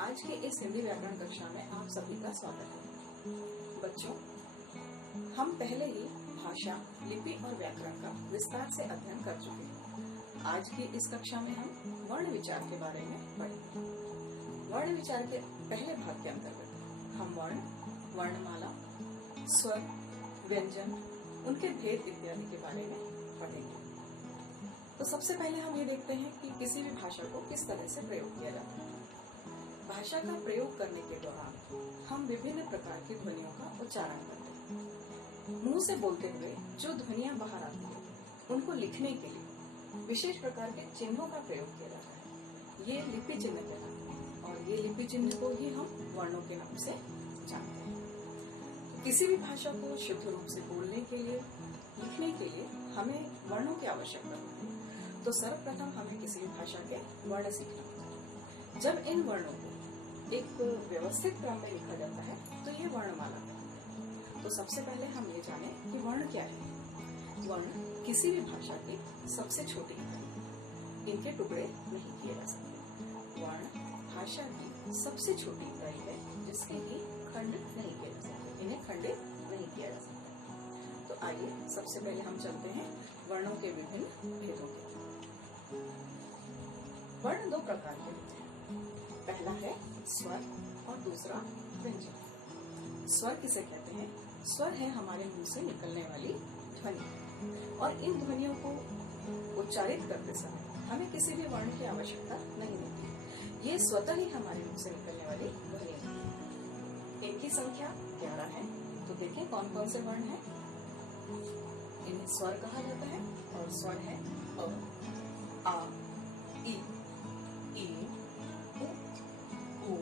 आज के इस हिंदी व्याकरण कक्षा में आप सभी का स्वागत है। बच्चों, हम पहले ही भाषा, लिपि और व्याकरण का विस्तार से अध्ययन कर चुके हैं। आज की इस कक्षा में हम वर्ण विचार के बारे में पढ़ेंगे। वर्ण विचार के पहले भाग के अंतर्गत हम वर्ण, वर्णमाला, स्वर, व्यंजन, उनके भेद इत्यादि के बारे में पढ़ेंगे। तो सबसे पहले हम ये देखते हैं कि किसी भी भाषा को किस तरह से प्रयोग किया जाता है। भाषा का प्रयोग करने के दौरान हम विभिन्न प्रकार की ध्वनियों का उच्चारण करते हैं। मुंह से बोलते हुए जो ध्वनियां बाहर आती हैं, उनको लिखने के लिए विशेष प्रकार के चिन्हों का प्रयोग किया जाता है। ये लिपि चिन्ह कहलाते हैं और ये लिपि चिन्ह को ही हम वर्णों के नाम से जानते हैं। किसी भी भाषा को शुद्ध रूप से बोलने के लिए, लिखने के लिए हमें वर्णों की आवश्यकता होती है। तो सर्वप्रथम हमें किसी भी भाषा के वर्ण सीखना होता है। जब इन वर्णों को एक व्यवस्थित क्रम में लिखा जाता है तो ये वर्णमाला है। तो सबसे पहले हम ये जानें कि वर्ण क्या है। वर्ण किसी भी भाषा की सबसे छोटी इकाई, इनके टुकड़े नहीं किए जा सकते। वर्ण भाषा की सबसे छोटी इकाई है जिसके कि खंड नहीं किए जा सकते, इन्हें खंडित नहीं किया जा सकता। तो आइए सबसे पहले हम चलते हैं वर्णों के विभिन्न भेदों के। वर्ण दो प्रकार के होते हैं। पहला है स्वर और दूसरा व्यंजन। स्वर किसे कहते हैं? स्वर है हमारे मुंह से निकलने वाली ध्वनि, और इन ध्वनियों को उच्चारित करते समय हमें किसी भी वर्ण की आवश्यकता नहीं होती। ये स्वतः ही हमारे मुंह से निकलने वाली ध्वनि है। इनकी संख्या 11 है। तो देखें कौन कौन से वर्ण हैं। इन्हें स्वर कहा जाता है और स्वर है अ, आ, ई, उ,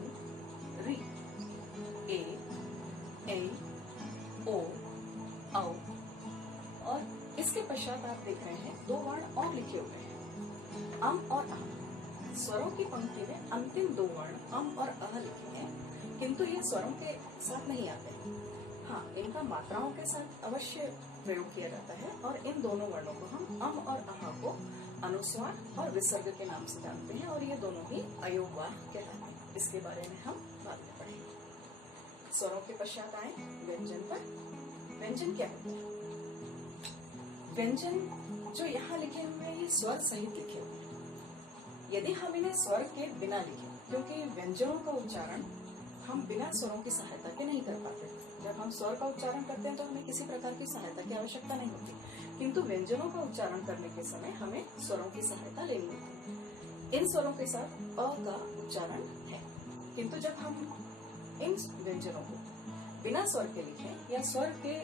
री, ए, ओ, औ। और इसके पश्चात आप देख रहे हैं दो वर्ण और लिखे हुए हैं, अम और अह। स्वरों की पंक्ति में अंतिम दो वर्ण अम और अह लिखे हैं, किंतु ये स्वरों के साथ नहीं आते। हाँ, इनका मात्राओं के साथ अवश्य प्रयोग किया जाता है और इन दोनों वर्णों को हम अम और अह को अनुस्वार और विसर्ग के नाम से जानते हैं और ये दोनों ही अयोगवार कहलाते हैं। इसके बारे में हम बाद में पढ़ेंगे। स्वरों के पश्चात आए व्यंजन पर। व्यंजन क्या होता है? व्यंजन जो यहाँ लिखे हुए हैं ये स्वर सहित लिखे हुए हैं। यदि हम इन्हें स्वर के बिना लिखें, क्योंकि व्यंजनों का उच्चारण हम बिना स्वरों की सहायता के नहीं कर पाते। जब हम स्वर का उच्चारण करते हैं तो हमें किसी प्रकार की सहायता की आवश्यकता नहीं होती, किंतु व्यंजनों का उच्चारण करने के समय हमें स्वरों की सहायता लेनी होती है। इन स्वरों के साथ अ का उच्चारण है, किंतु जब हम इन व्यंजनों को बिना स्वर के लिखें या स्वर के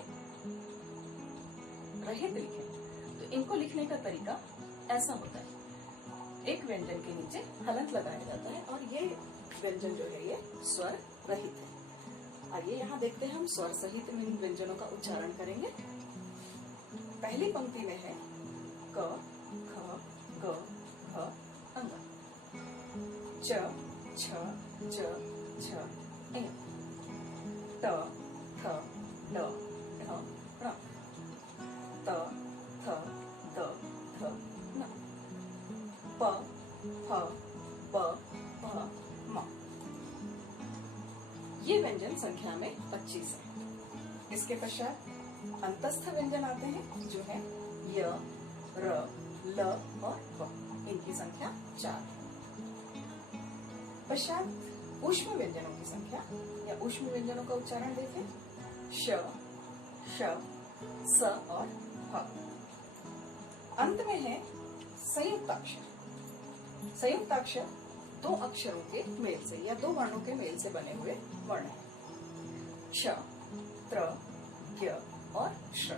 रहित लिखें तो इनको लिखने का तरीका ऐसा होता है। एक व्यंजन के नीचे हलंत लगाया जाता है और ये व्यंजन जो है ये स्वर रहित है। आइए यहाँ देखते हैं हम स्वर सहित इन व्यंजनों का उच्चारण करेंगे। पहली पंक्ति में है क, ख, ग, घ, अंग, च, छ, ज, झ, ए, त, थ, ड, ढ, ण, त, थ, द, थ, न, प, फ, ब, भ, म। ये व्यंजन संख्या में 25 है। इसके पश्चात अंतस्थ व्यंजन आते हैं जो है य, र, ल और व। इनकी संख्या 4 है। पश्चात ऊष्म व्यंजनों की संख्या या ऊष्म व्यंजनों का उच्चारण देखें। श, श, स और ह। अंत में है संयुक्ताक्षर। संयुक्ताक्षर दो अक्षरों के मेल से या दो वर्णों के मेल से बने हुए वर्ण हैं। क्ष, त्र, ज्ञ और श्र।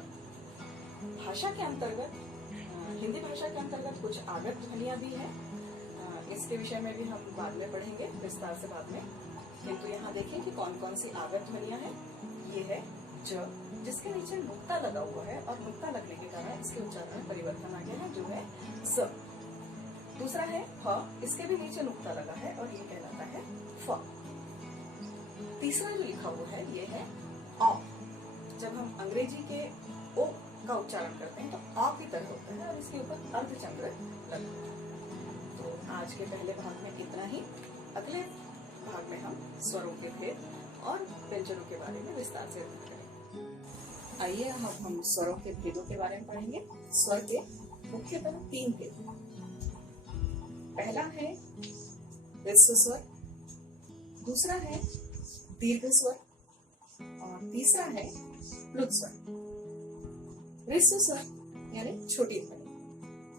भाषा के अंतर्गत, हिंदी भाषा के अंतर्गत कुछ आगत ध्वनियां भी हैं। इसके विषय में भी हम बाद में पढ़ेंगे विस्तार से बाद में, किंतु यहाँ देखें कि कौन कौन सी आगत ध्वनियां हैं। ये है ज, जिसके नीचे नुक्ता लगा हुआ है और नुक्ता लगने के कारण इसके उच्चारण में परिवर्तन आ गया है जो है स। दूसरा है फ, इसके भी नीचे नुक्ता लगा है और ये कहलाता है फ। तीसरा जो लिखा हुआ है ये है अ। जब हम अंग्रेजी के ओ का उच्चारण करते हैं तो आ की तरह होता है और इसके ऊपर अर्धचंद्र लगा है। तो आज के पहले भाग में इतना ही। अगले भाग में हम स्वरों के भेद और व्यंजनों के बारे में विस्तार से अध्ययन करेंगे। आइए अब हम स्वरों के भेदों के बारे में पढ़ेंगे। स्वर के मुख्यतः 3 भेद। पहला है ह्रस्व स्वर, दूसरा है दीर्घ स्वर और तीसरा है प्लुत स्वर। ह्रस्व स्वर यानी छोटी ध्वनि,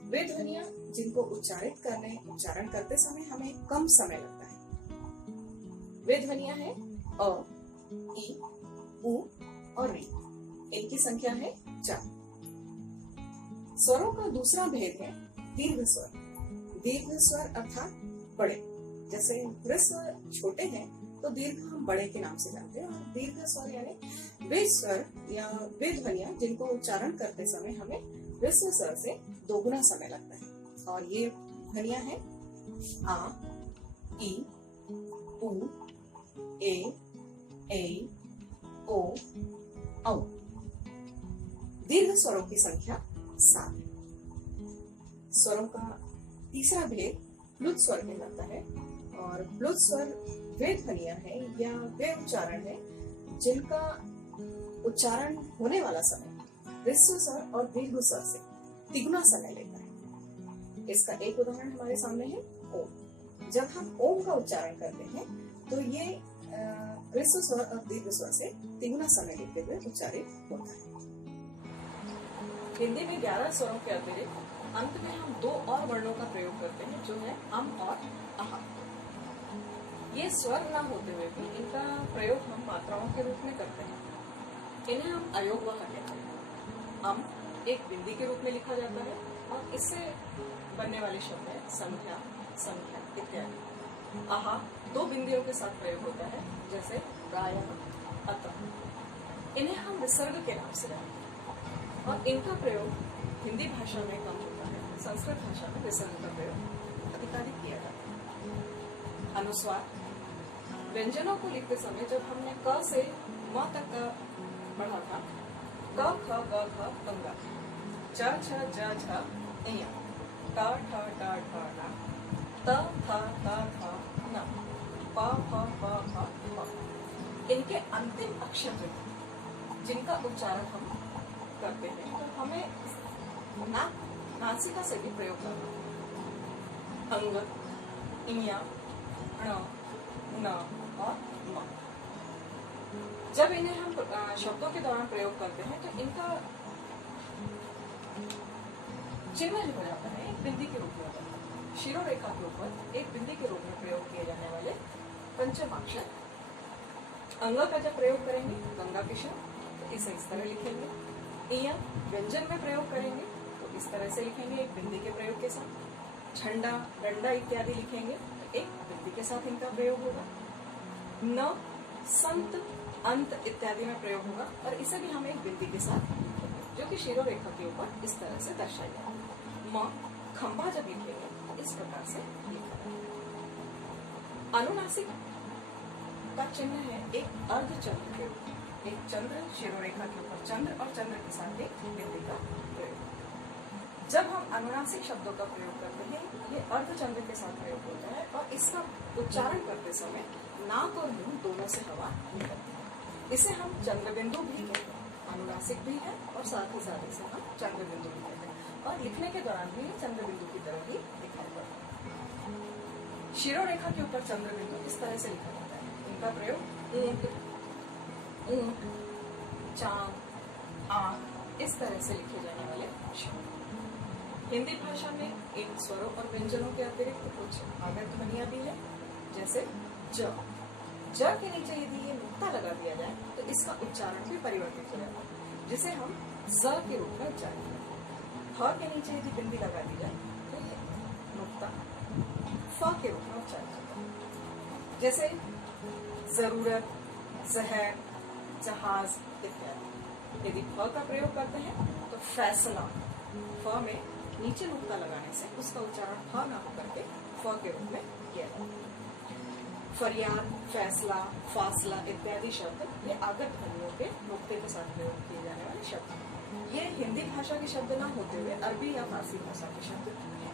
वे ध्वनियां जिनको उच्चारण करते समय हमें कम समय लगता है। वे ध्वनियां हैं अ, ई, उ और री। इनकी संख्या है 4। स्वरों का दूसरा भेद है दीर्घ स्वर। दीर्घ स्वर अर्थात बड़े, जैसे ह्रस्व छोटे हैं तो दीर्घ हम बड़े के नाम से जानते हैं। और दीर्घ स्वर यानी वे स्वर या वे ध्वनियां जिनको उच्चारण करते समय हमें ह्रस्व स्वर से दोगुना समय लगता है। और ये ध्वनियां हैं आ, ई, उ, ए, ओ, औ। दीर्घ स्वरों की संख्या 7 है। स्वरों का तीसरा भेद प्लुत स्वर कहलाता है। और प्लुत स्वर वे ध्वनियां हैं या वे उच्चारण है जिनका उच्चारण होने वाला समय ह्रस्व स्वर और दीर्घ स्वर से तिगुना समय लेता है। इसका एक उदाहरण हमारे सामने है ओम। जब हम ओम का उच्चारण करते हैं तो ये ह्रस्व स्वर और दीर्घ स्वर से तिगुना समय लेते हुए उच्चारित होता है। हिंदी में 11 स्वरों के अतिरिक्त अंत में हम 2 और वर्णों का प्रयोग करते हैं, जो है अम और अह। ये स्वर न होते हुए भी इनका प्रयोग हम मात्राओं के रूप में करते हैं। इन्हें हम अयोगवाह कहते हैं। अम एक बिंदी के रूप में लिखा जाता है और इससे बनने वाले शब्द है संख्या, संख्या इत्यादि। आहा 2 बिंदियों के साथ प्रयोग होता है, जैसे गायन, अतः। इन्हें हम विसर्ग के नाम से जानते हैं और इनका प्रयोग हिंदी भाषा में कम होता है। संस्कृत भाषा में विसर्ग का प्रयोग अधिकाधिक किया जाता है। अनुस्वार व्यंजनों को लिखते समय जब हमने क से म तक का पढ़ा था, क ख ग घ गंगा, च छ ज झ इया, ट ठ ड ढ ढ, त थ थ थ न, प फ ब भ भ। इनके अंतिम अक्षर जो जिनका उच्चारण हम करते हैं तो हमें नासिका से भी प्रयोग करना है। अंग, इया, ण, न और म। जब इन्हें हम शब्दों के दौरान प्रयोग करते हैं तो इनका चिन्ह जो हो जाता है एक बिंदी के रूप में होता है। शिरोरेखा के ऊपर एक बिंदी के रूप में प्रयोग किए जाने वाले पंचमाक्षर अंग का जब प्रयोग करेंगे गंगा के शब्द तो इसे इस तरह लिखेंगे। इया व्यंजन में प्रयोग करेंगे तो इस तरह से लिखेंगे एक बिंदी के प्रयोग के साथ। झंडा, डंडा इत्यादि लिखेंगे तो एक बिंदी के साथ इनका प्रयोग होगा। न, संत, अंत इत्यादि में प्रयोग होगा और इसे भी हम एक बिंदी के साथ जो कि शिरोरेखा के ऊपर इस तरह से दर्शाई जाएगी। म, खंभा जब लिखेंगे तो इस प्रकार से लिखा जाएगा। अनुनासिक का चिन्ह है एक अर्धचंद्र के रूप में। एक चंद्र शिरोरेखा के ऊपर चंद्र और चंद्र के साथ एक बिंदी का प्रयोग। जब हम अनुनासिक शब्दों का प्रयोग करते हैं ये अर्धचंद्र के साथ प्रयोग होता है और इसका उच्चारण करते समय नाक और मुंह दोनों से हवा निकलती है। इसे हम चंद्रबिंदु भी कहते हैं। अनुनासिक भी है और साथ ही साथ इसे हम चंद्रबिंदु भी कहते हैं और लिखने के दौरान भी चंद्रबिंदु की तरह ही दिखाई पड़ता है। शिरोरेखा के ऊपर चंद्रबिंदु इस तरह से लिखा जाता है। इनका प्रयोग ऊंट, ऊंट, चांद, आंख इस तरह से लिखे जाने वाले शब्द। हिंदी भाषा में इन स्वरों और व्यंजनों के अतिरिक्त कुछ आगत ध्वनियां भी है, जैसे ज। ज के नीचे यदि ये नुक्ता लगा दिया जाए तो इसका उच्चारण भी परिवर्तित हो जाता है, जिसे हम ज के रूप में उच्चारण करते हैं। ह के नीचे यदि बिंदी लगा दी जाए तो ये नुक्ता फ के रूप में उच्चारण करता है, जैसे जरूरत, जहर, जहाज इत्यादि। यदि फ का प्रयोग करते हैं तो फैसला, फ में नीचे नुक्ता लगाने से उसका उच्चारण फ ना होकर के फ के रूप में किया जाता है। फरियाद, फैसला, फासला इत्यादि शब्द ये आगत ध्वनियों के नुक्ते के साथ प्रयोग किए जाने वाले शब्द हैं। ये हिंदी भाषा के शब्द ना होते हुए अरबी या फारसी भाषा के शब्द हैं।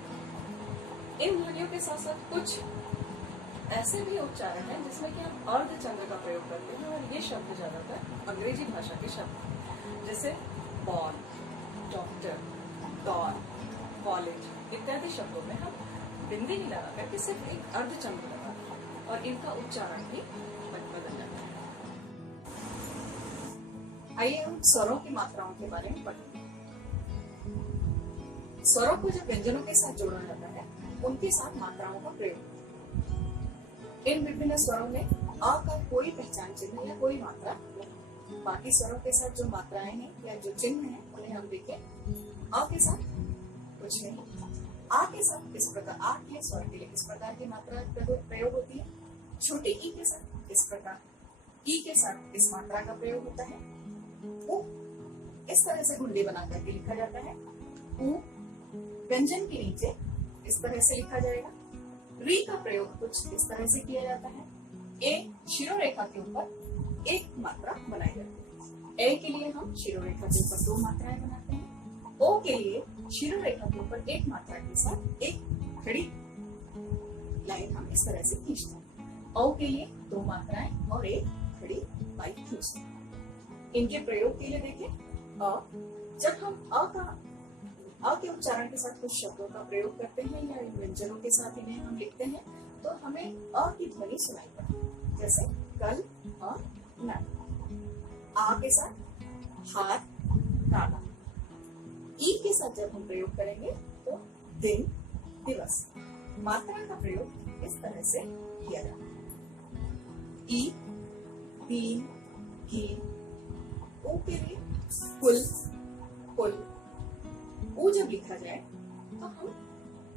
इन ध्वनियों के साथ साथ कुछ ऐसे भी उच्चारण है जिसमें कि हम अर्धचंद्र का प्रयोग करते हैं और ये शब्द ज्यादातर अंग्रेजी भाषा के शब्द हैं, जैसे बॉल, डॉक्टर, डॉल, कॉलेज इत्यादि शब्दों में हम बिंदी नहीं लगा करके सिर्फ एक अर्धचंद्र लगाते हैं और इनका उच्चारण भी बदल जाता है। आइए हम स्वरों की मात्राओं के बारे में पढ़ेंगे। स्वरों को जब व्यंजनों के साथ जोड़ा जाता है उनके साथ मात्राओं का प्रयोग। इन विभिन्न स्वरों में अ का कोई पहचान चिन्ह या कोई मात्रा नहीं। बाकी स्वरों के साथ जो मात्राएं हैं या जो चिन्ह हैं उन्हें हम देखें। अ के साथ कुछ नहीं। आ के साथ इस प्रकार, आ के स्वर के लिए इस प्रकार की मात्रा प्रयोग होती है। छोटी ई के साथ इस प्रकार, ई के साथ इस मात्रा का प्रयोग होता है। उ इस तरह से गुंडी बना करके लिखा जाता है। उ व्यंजन के नीचे इस तरह से लिखा जाएगा। री का प्रयोग कुछ इस तरह से किया जाता है। ए शिरोरेखा के ऊपर एक मात्रा बनाई जाती है। ए के लिए हम शिरोरेखा के ऊपर 2 मात्राएं बनाते हैं। ओ के लिए शिरोरेखा के ऊपर एक मात्रा के साथ एक खड़ी लाइन हम इस तरह से खींचते हैं। ओ के लिए 2 मात्राएं और एक खड़ी लाइन खींचते हैं। इनके प्रयोग के लिए देखें। अ जब हम अ के उच्चारण के साथ कुछ शब्दों का प्रयोग करते हैं या इन व्यंजनों के साथ इन्हें हम लिखते हैं तो हमें अ की ध्वनि सुनाई पड़ती है, जैसे कल, न। आ के साथ हाथ, काला। ई के साथ जब हम प्रयोग करेंगे तो दिन, दिवस। मात्रा का प्रयोग इस तरह से किया जाता है। ई, तीन, की। ऊ के लिए कुल, कुल। ऊ जब लिखा जाए तो हम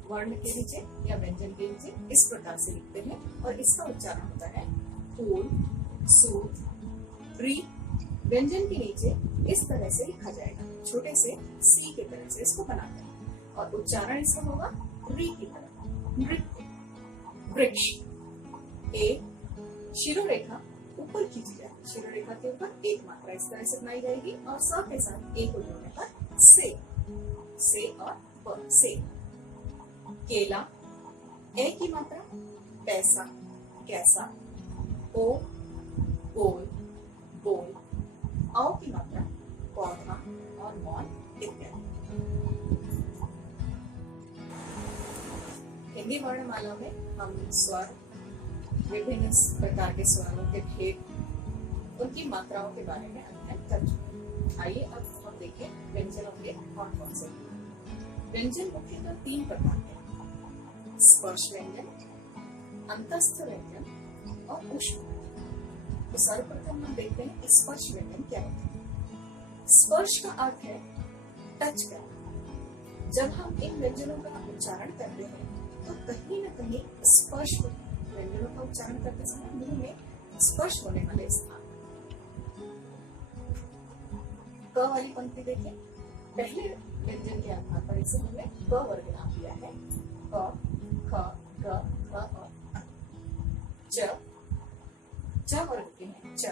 वर्ण के नीचे या व्यंजन के नीचे इस प्रकार से लिखते हैं और इसका उच्चारण होता है फूल, सूत। री व्यंजन के नीचे इस तरह से लिखा जाएगा, छोटे से सी के तरह से इसको बनाते हैं और उच्चारण इसका होगा री की तरह। नृत्य, वृक्ष। ए शिरोरेखा ऊपर खींची जाए, शिरोरेखा के ऊपर एक मात्रा इस तरह से बनाई जाएगी और स के साथ ए को जोड़ने पर से और ब, से। केला, ए की मात्रा पैसा, कैसा। ओ बोल, बोल। औ की मात्रा पौधा और मौन इत्यादि। हिंदी वर्णमाला में हम स्वर, विभिन्न प्रकार के स्वरों के भेद, उनकी मात्राओं के बारे में अध्ययन कर चुके हैं। आइए अब हम देखें व्यंजनों के कौन कौन से। व्यंजन मुख्यतः 3 प्रकार के हैं: स्पर्श व्यंजन, अंतस्थ व्यंजन और ऊष्म व्यंजन। तो सर्वप्रथम हम देखते हैं स्पर्श व्यंजन क्या होता है। स्पर्श का अर्थ है टच करना। जब हम इन व्यंजनों का उच्चारण करते हैं तो कहीं न कहीं स्पर्श होता है। व्यंजनों का उच्चारण करते समय मुंह में स्पर्श होने वाले स्थान। क वाली पंक्ति देखें। पहले व्यंजन के आधार पर इसे हमने क वर्ग नाम दिया है। क, ख, ग, घ और अ। च वर्ग के हैं च,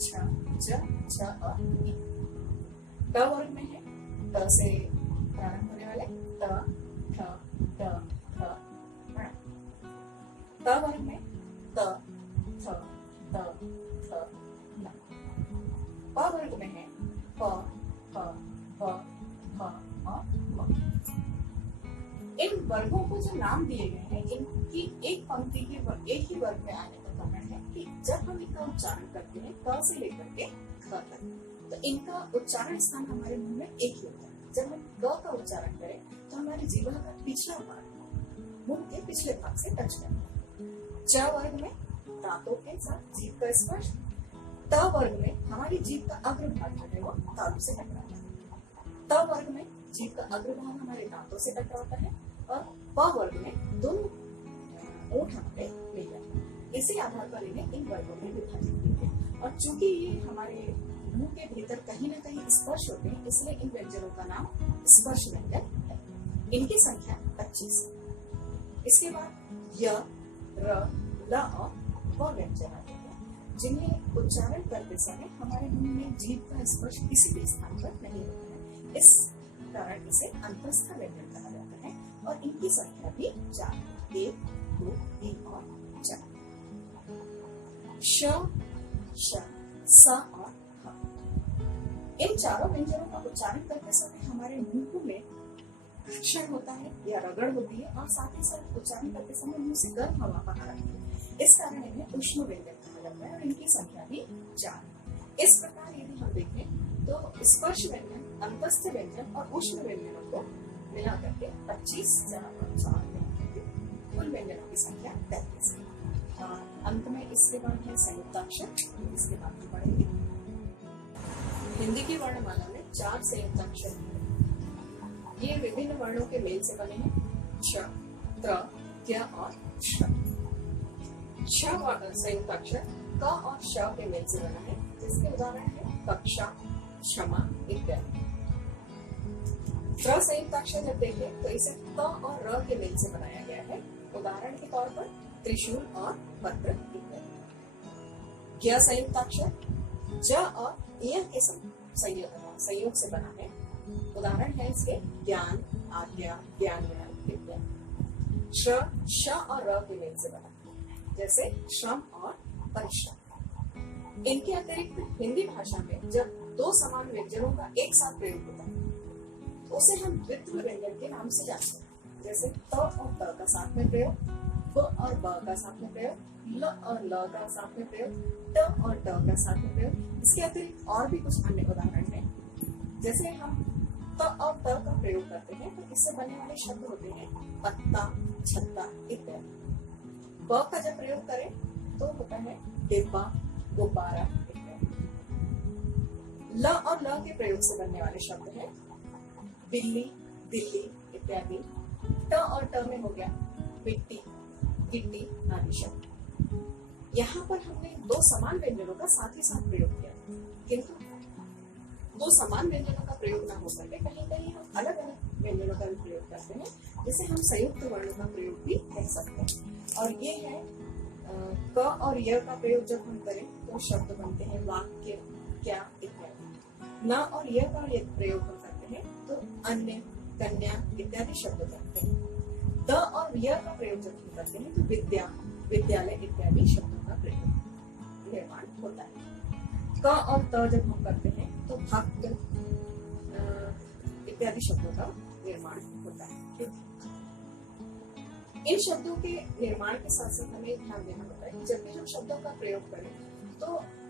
छ, ज, छ और इ। ट वर्ग में है त से प्रारंभ होने वाले त, ठ, ड, ठ, ण। त वर्ग में त, थ, द, थ, न। प वर्ग में है प, फ, फ, फ और म। इन वर्गों को जो नाम दिए गए हैं इनकी एक पंक्ति के एक ही वर्ग में आने का कारण है कि जब हम इनका उच्चारण करते हैं क से लेकर के ख तक तो इनका उच्चारण स्थान हमारे मुंह में एक ही होता है। जब हम ग का उच्चारण करें तो हमारी जीभ का पिछला भाग मुंह के पिछले भाग से टच करता है। च वर्ग में दांतों के साथ जीभ का स्पर्श। त वर्ग में हमारी जीभ का अग्रभाग जो है वो तालू से टकराता है। त वर्ग में जीभ का अग्रभाग हमारे दांतों से टकराता है और प वर्ग में दोनों ओठ हमारे मिल जाते हैं। इसी आधार पर इन्हें इन वर्गों में विभाजित किया है और चूंकि ये हमारे मुंह के भीतर कहीं न कहीं स्पर्श होते हैं इसलिए इन व्यंजनों का नाम स्पर्श व्यंजन है। इनकी संख्या 25 है। इसके बाद य, र, ल और व व्यंजन आते हैं जिन्हें उच्चारण करते समय हमारे मुंह में जीभ का स्पर्श किसी भी स्थान पर नहीं होता है। इस कारण इसे अंतस्थ व्यंजन कहा जाता है और इनकी संख्या भी 4, 1, 2, 3 और 4। श, श, स और ह। इन चारों व्यंजनों का उच्चारण करते समय हमारे मुंह में घर्षण होता है या रगड़ होती है और साथ ही साथ उच्चारण करते समय मुंह से गर्म हवा बाहर आती है। इस कारण इन्हें ऊष्म व्यंजन कहा जाता है और इनकी संख्या भी 4। इस प्रकार यदि हम देखें तो स्पर्श व्यंजन, अंतस्थ व्यंजन और ऊष्म व्यंजनों को मिलाकर के 25 कुल व्यंजनों की संख्या 33 है। और अंत में इसके बाद है संयुक्ताक्षर, इसके बाद भी पढ़ेंगे। हिंदी की वर्णमाला में 4 संयुक्ताक्षर हैं। ये विभिन्न वर्णों के मेल से बने हैं, छ, त्र, ज्ञ और श। छ संयुक्ताक्षर क और श के मेल से बना है, जिसके उदाहरण है कक्षा, क्षमा इत्यादि। त्र संयुक्ताक्षर जब देखें तो इसे त और र के मेल से बनाया गया है, उदाहरण के तौर पर त्रिशूल और पत्र इत्यादि। ज्ञ संयुक्ताक्षर ज और य के संयोग से बना है, उदाहरण है इसके ज्ञान, आज्ञा, ज्ञान इत्यादि। श्र, श और र के मेल से बना है, जैसे श्रम और परिश्रम। इनके अतिरिक्त हिंदी भाषा में जब 2 समान व्यंजनों का एक साथ प्रयोग होता है तो उसे हम द्वित्व व्यंजन के नाम से जानते हैं, जैसे त और त का साथ में प्रयोग, ब और ब का साथ में प्रयोग, ल और ल का साथ में प्रयोग, ट और ट का साथ में प्रयोग। इसके अतिरिक्त और भी कुछ अन्य उदाहरण हैं, जैसे हम त और त का प्रयोग करते हैं तो इससे बनने वाले शब्द होते हैं पत्ता, छत्ता इत्यादि। ब का जब प्रयोग करें तो होता है डिब्बा, गुब्बारा इत्यादि। ल और ल के प्रयोग से बनने वाले शब्द हैं बिल्ली, दिल्ली इत्यादि। ट और ट में हो गया मिट्टी, गिट्टी आदि शब्द। यहाँ पर हमने 2 समान व्यंजनों का साथ ही साथ प्रयोग किया, किंतु 2 समान व्यंजनों का प्रयोग न हो सके कहीं कहीं हम अलग अलग व्यंजनों का भी प्रयोग करते हैं, जिसे हम संयुक्त वर्णों का प्रयोग भी कह सकते हैं। और ये है क और य का प्रयोग जब हम करें तो शब्द बनते हैं वाक्य, क्या इत्यादि। न और य का यदि प्रयोग हम करते हैं तो अन्य, कन्या इत्यादि शब्द बनते हैं। द और य का प्रयोग जब हम करते हैं तो विद्या, विद्यालय इत्यादि शब्दों का प्रयोग निर्माण होता है। क और त जब हम करते हैं तो भक्त इत्यादि शब्दों का निर्माण होता है। इन शब्दों के निर्माण के साथ साथ हमें ध्यान देना होता है कि जब भी हम शब्दों का प्रयोग करें तो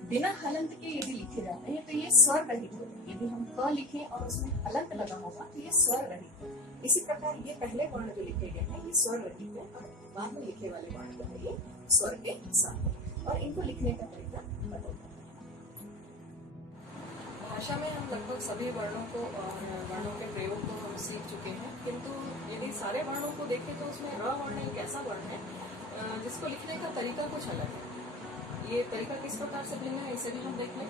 बिना हलंत के यदि लिखे जाते हैं तो ये स्वर रहित होते हैं। यदि हम क लिखें और उसमें हलंत लगा होगा तो ये स्वर रहित है। इसी प्रकार ये पहले वर्ण जो लिखे गए हैं ये स्वर रहित है और बाद में लिखे वाले वर्ण जो है ये स्वर के साथ है और इनको लिखने का तरीका बदलता है। भाषा में हम लगभग सभी वर्णों को और वर्णों के प्रयोग को हम सीख चुके हैं, किंतु यदि सारे वर्णों को देखें तो उसमें र वर्ण एक ऐसा वर्ण है जिसको लिखने का तरीका कुछ अलग है। ये तरीका किस प्रकार से भिन्न है इसे भी हम देख लें।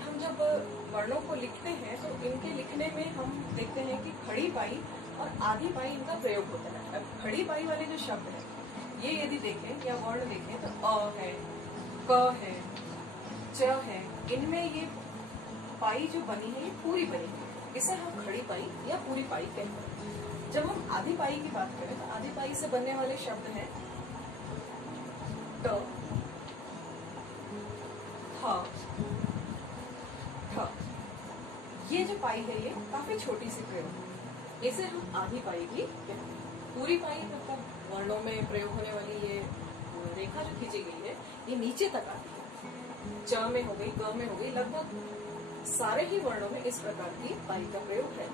हम जब वर्णों को लिखते हैं तो इनके लिखने में हम देखते हैं कि खड़ी पाई और आधी पाई इनका प्रयोग होता है। अब खड़ी पाई वाले जो शब्द है ये यदि देखें या वर्ण देखें तो अ है, क है, च है, इनमें ये पाई जो बनी है ये पूरी बनी है, इसे हम खड़ी पाई या पूरी पाई कहते हैं। जब हम आधी पाई की बात करें तो आधी पाई से बनने वाले शब्द हैं ट, थ, ठ। ये जो पाई है ये काफी छोटी सी प्रयोग है, इसे हम आधी पाई भी कहते हैं। पूरी पाई मतलब वर्णों में प्रयोग होने वाली ये रेखा जो खींची गई है ये नीचे तक आती है। च में हो गई, ग में हो गई, लगभग सारे ही वर्णों में इस प्रकार की पाई का प्रयोग है।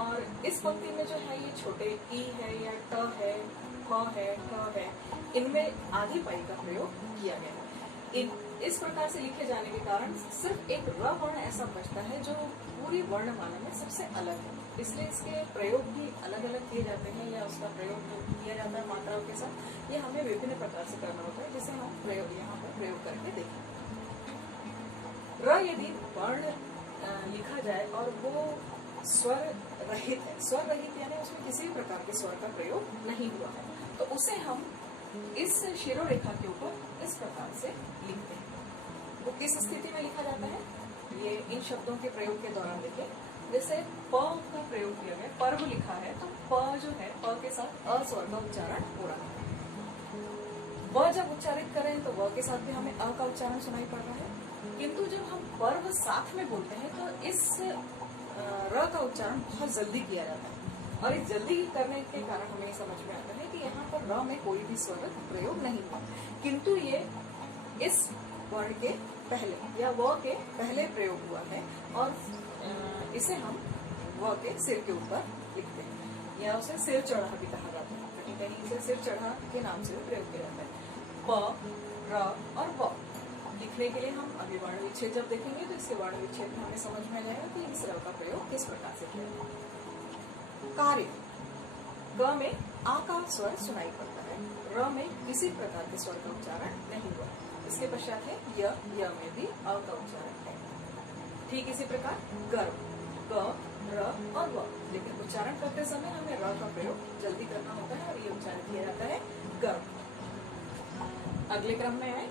और इस पंक्ति में जो है ये छोटे ई है या ट है, फ है, ठ है, इनमें आधी पाई का प्रयोग किया गया है। इस प्रकार से लिखे जाने के कारण सिर्फ एक र वर्ण ऐसा बचता है जो पूरी वर्णमाला में सबसे अलग है, इसलिए इसके प्रयोग भी अलग अलग किए जाते हैं या उसका प्रयोग जो किया जाता है मात्राओं के साथ, ये हमें विभिन्न प्रकार से करना होता है, जिसे हम प्रयोग यहाँ पर प्रयोग करके देखें। र यदि वर्ण लिखा जाए और वो स्वर रहित है, स्वर रहित यानी उसमें किसी भी प्रकार के स्वर का प्रयोग नहीं हुआ है, तो उसे हम इस शिरोरेखा के ऊपर इस प्रकार से लिखते हैं। वो किस स्थिति में लिखा जाता है ये इन शब्दों के प्रयोग के दौरान देखें। जैसे प का प्रयोग किया गया, पर्व लिखा है तो प जो है प के साथ अ स्वर का उच्चारण हो रहा है। व जब उच्चारित करें तो व के साथ भी हमें अ का उच्चारण सुनाई पड़ रहा है, किंतु जब हम पर्व साथ में बोलते हैं तो इस र का उच्चारण बहुत जल्दी किया जाता है, और इस जल्दी करने के कारण हमें समझ में आता है कि यहाँ पर र में कोई भी स्वर प्रयोग नहीं हुआ, किंतु ये इस वर्ण के पहले या व के पहले प्रयोग हुआ है, और इसे हम व के सिर के ऊपर लिखते हैं, या उसे सिर चढ़ा भी कहा जाता है, कहीं कहीं इसे सिर चढ़ा के नाम से भी प्रयोग किया जाता है। प, र और व लिखने के लिए हम अभी वर्ण विच्छेद जब देखेंगे तो इसके वर्ण विच्छेद में हमें समझ में आ जाएगा कि इस र का प्रयोग किस प्रकार से किया जाए। कार्य, क में आ का स्वर सुनाई पड़ता है, र में किसी प्रकार के स्वर का उच्चारण नहीं हुआ। इसके पश्चात है य में भी अ का उच्चारण है। ठीक इसी प्रकार गर्व, क, र और व, लेकिन उच्चारण करते समय हमें र का प्रयोग जल्दी करना होता है और ये उच्चारण किया जाता है गर्व। अगले क्रम में है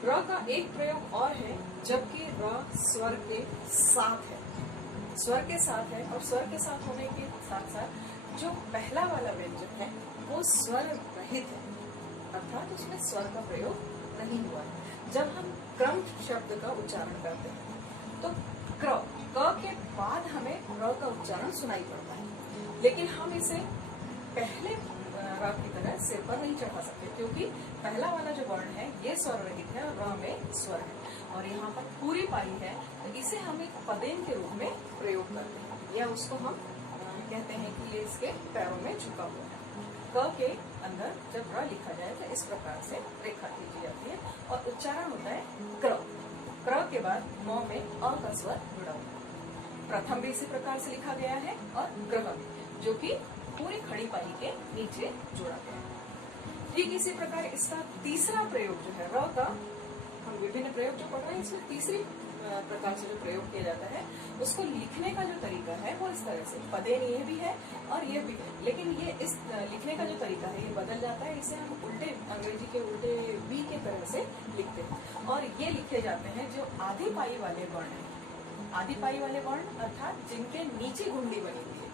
र का एक प्रयोग और है, जबकि र स्वर के साथ है, स्वर के साथ है, और स्वर के साथ होने के साथ साथ जो पहला वाला व्यंजन है वो स्वर रहित है, अर्थात उसमें स्वर का प्रयोग नहीं हुआ है। जब हम क्रम शब्द का उच्चारण करते हैं तो क के बाद हमें र का उच्चारण सुनाई पड़ता है, लेकिन हम इसे पहले र की तरह सिर पर नहीं चढ़ा सकते, क्योंकि पहला वाला जो वर्ण है ये स्वर रहित है और र में स्वर है, और यहाँ पर पूरी पाई है, तो इसे हम एक पदेन के रूप में प्रयोग करते हैं, या उसको हम कहते हैं कि ये इसके पैरों में झुका हुआ है। क के अंदर जब र लिखा जाए तो इस प्रकार से रेखा खींची जाती है और उच्चारण होता है क्र। क्र के बाद म में अ का स्वर जुड़ा हुआ है। प्रथम भी इसी प्रकार से लिखा गया है, और ग्रह जो कि पूरी खड़ी पाई के नीचे जोड़ा गया है। ठीक इसी प्रकार इसका तीसरा प्रयोग जो है र का, हम विभिन्न प्रयोग जो पढ़ रहे हैं इसमें तीसरी प्रकार से जो प्रयोग किया जाता है उसको लिखने का जो तरीका है वो इस तरह से, पदेन ये भी है और ये भी है, लेकिन ये इस लिखने का जो तरीका है ये बदल जाता है। इसे हम उल्टे, अंग्रेजी के उल्टे वी के तरह से लिखते हैं, और ये लिखे जाते हैं जो आधी पाई वाले वर्ण है। आधी पाई वाले वर्ण अर्थात जिनके नीचे घुंडी बनी हुई है,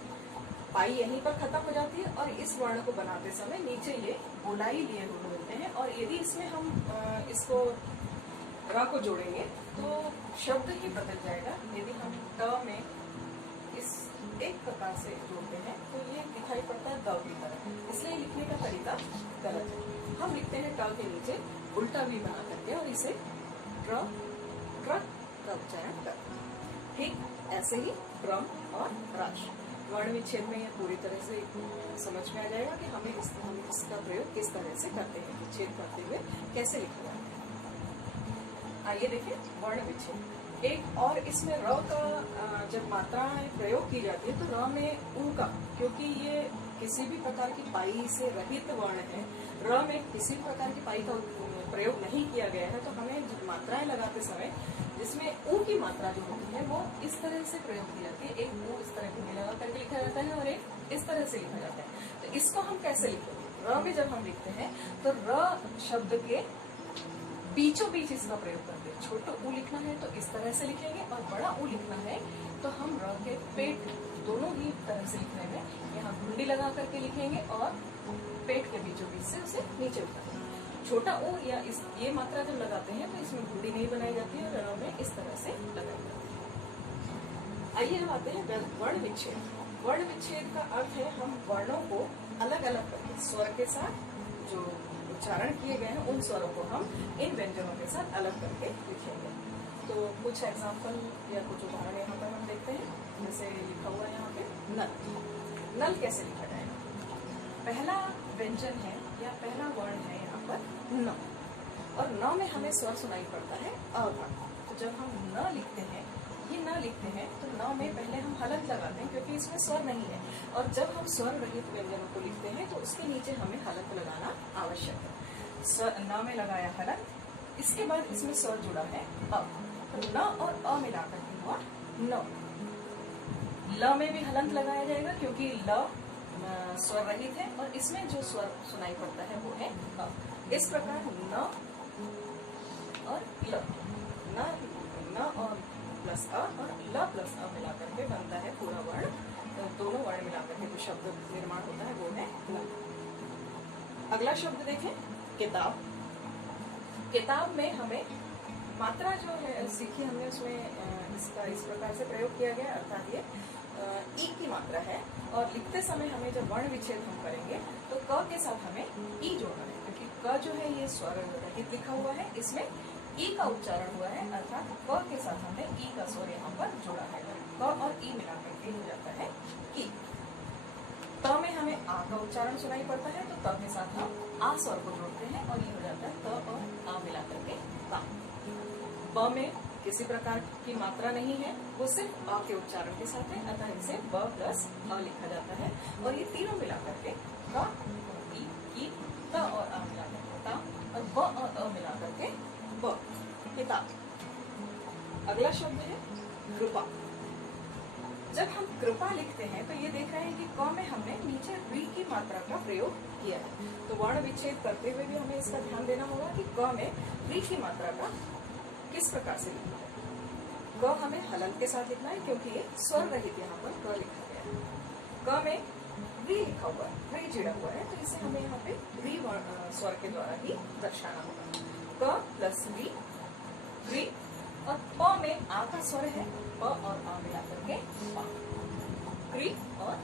पाई यहीं पर खत्म हो जाती है, और इस वर्ण को बनाते समय नीचे ये गोलाई लिए हुए मिलते हैं, और यदि इसमें हम इसको र को जोड़ेंगे तो शब्द ही बदल जाएगा। यदि हम ट में इस एक प्रकार से जोड़ते हैं तो ये दिखाई पड़ता है द की तरह, इसलिए लिखने का तरीका गलत है। हम लिखते हैं ट के नीचे उल्टा भी बना करके और इसे ट्रक का उच्चारण करते हैं। ठीक ऐसे ही क्रम और राश, वर्ण विच्छेद में यह पूरी तरह से समझ में आ जाएगा कि हम इसका प्रयोग किस तरह से करते हैं, विच्छेद करते हुए कैसे लिखा जाता है। आइए देखें वर्ण विच्छेद। एक और इसमें र का जब मात्राएं प्रयोग की जाती है तो र में ऊ का, क्योंकि ये किसी भी प्रकार की पाई से रहित वर्ण है, र में किसी प्रकार की पाई का प्रयोग नहीं किया गया है, तो हमें मात्राएं लगाते समय जिसमें ऊ की मात्रा जो होती है वो इस तरह से प्रयोग की जाती है। एक ऊ इस तरह घुंडी लगा करके लिखा जाता है और एक इस तरह से लिखा जाता है। तो इसको हम कैसे लिखेंगे? र में जब हम लिखते हैं तो र शब्द के बीचों बीच इसका प्रयोग करते हैं। छोटा ऊ लिखना है तो इस तरह से लिखेंगे, और बड़ा ऊ लिखना है तो हम र के पेट दोनों ही तरह से लिखने में यहाँ घुंडी लगा करके लिखेंगे और पेट के बीचों बीच से उसे नीचे उतारेंगे। छोटा ऊ या ये मात्रा जब लगाते हैं तो इसमें घुंडी नहीं बनाई जाती है, र में इस तरह से लगाई जाती है। आइए हम आते हैं वर्ण विच्छेद। वर्ण विच्छेद का अर्थ है हम वर्णों को अलग अलग करके स्वर के साथ जो उच्चारण किए गए हैं उन स्वरों को हम इन व्यंजनों के साथ अलग करके लिखेंगे। तो कुछ एग्जाम्पल या कुछ उदाहरण यहाँ पर हम देखते हैं। जैसे लिखा हुआ है यहाँ पे नल। नल कैसे लिखा जाएगा? पहला व्यंजन है या पहला वर्ण है यहाँ पर न, और न में हमें स्वर सुनाई पड़ता है अ का। तो जब हम न लिखते हैं, ये न लिखते हैं तो न में पहले हम हलंत लगाते हैं क्योंकि इसमें स्वर नहीं है, और जब हम स्वर रहित व्यंजनों को लिखते हैं तो उसके नीचे हमें हलंत लगाना आवश्यक है। न में लगाया हलंत, इसके बाद इसमें स्वर जुड़ा है अ, तो न और अ मिलाकर के हुआ न। ल में भी हलंत लगाया जाएगा क्योंकि ल स्वर रहित है और इसमें जो स्वर सुनाई पड़ता है वो है अ। इस प्रकार न और ल, न और प्लस अ और ल प्लस अ मिलाकर के बनता है पूरा वर्ण। तो दोनों वर्ण मिलाकर के जो शब्द निर्माण होता है वो है न। अगला शब्द देखें किताब। किताब में हमें मात्रा जो है सीखी हमने, उसमें इसका इस प्रकार से प्रयोग किया गया, अर्थात ये ई की मात्रा है। और लिखते समय हमें जब वर्ण विच्छेद हम करेंगे तो क के साथ हमें ई जोड़ना है, क्योंकि क जो है ये स्वर रहित लिखा हुआ है, इसमें ई का उच्चारण हुआ है, अर्थात क के साथ हमने ई का स्वर यहाँ पर जोड़ा है। क और ई मिलाकर के हो जाता है की। त में हमें आ का उच्चारण सुनाई पड़ता है, तो त के साथ हम आ स्वर को जोड़ते हैं और ये हो जाता है त और आ मिलाकर के ता। ब में किसी प्रकार की मात्रा नहीं है, वो सिर्फ अ के उच्चारण के साथ है, अतः इसे ब प्लस अ लिखा जाता है। और ये तीनों मिलाकर के क, ई, की, त और आ मिलाकर के ता, और ब और अ मिलाकर के ब, किताब। अगला शब्द है कृपा। जब हम कृपा लिखते हैं तो ये देख रहे हैं कि क में हमने नीचे री की मात्रा का प्रयोग किया है, तो वर्ण विच्छेद करते हुए भी हमें इसका ध्यान देना होगा कि क में री की मात्रा का किस प्रकार से लिखना है। क हमें हलंत के साथ लिखना है, क्योंकि ये स्वर रहित यहाँ पर क लिखा गया है। क में री लिखा हुआ है, री जुड़ा हुआ है, तो इसे हमें यहाँ पे री स्वर के द्वारा ही दर्शाना होगा। क प्लस री, री, और प में आ का स्वर है, प और आ मिलाकर के पा, क्री और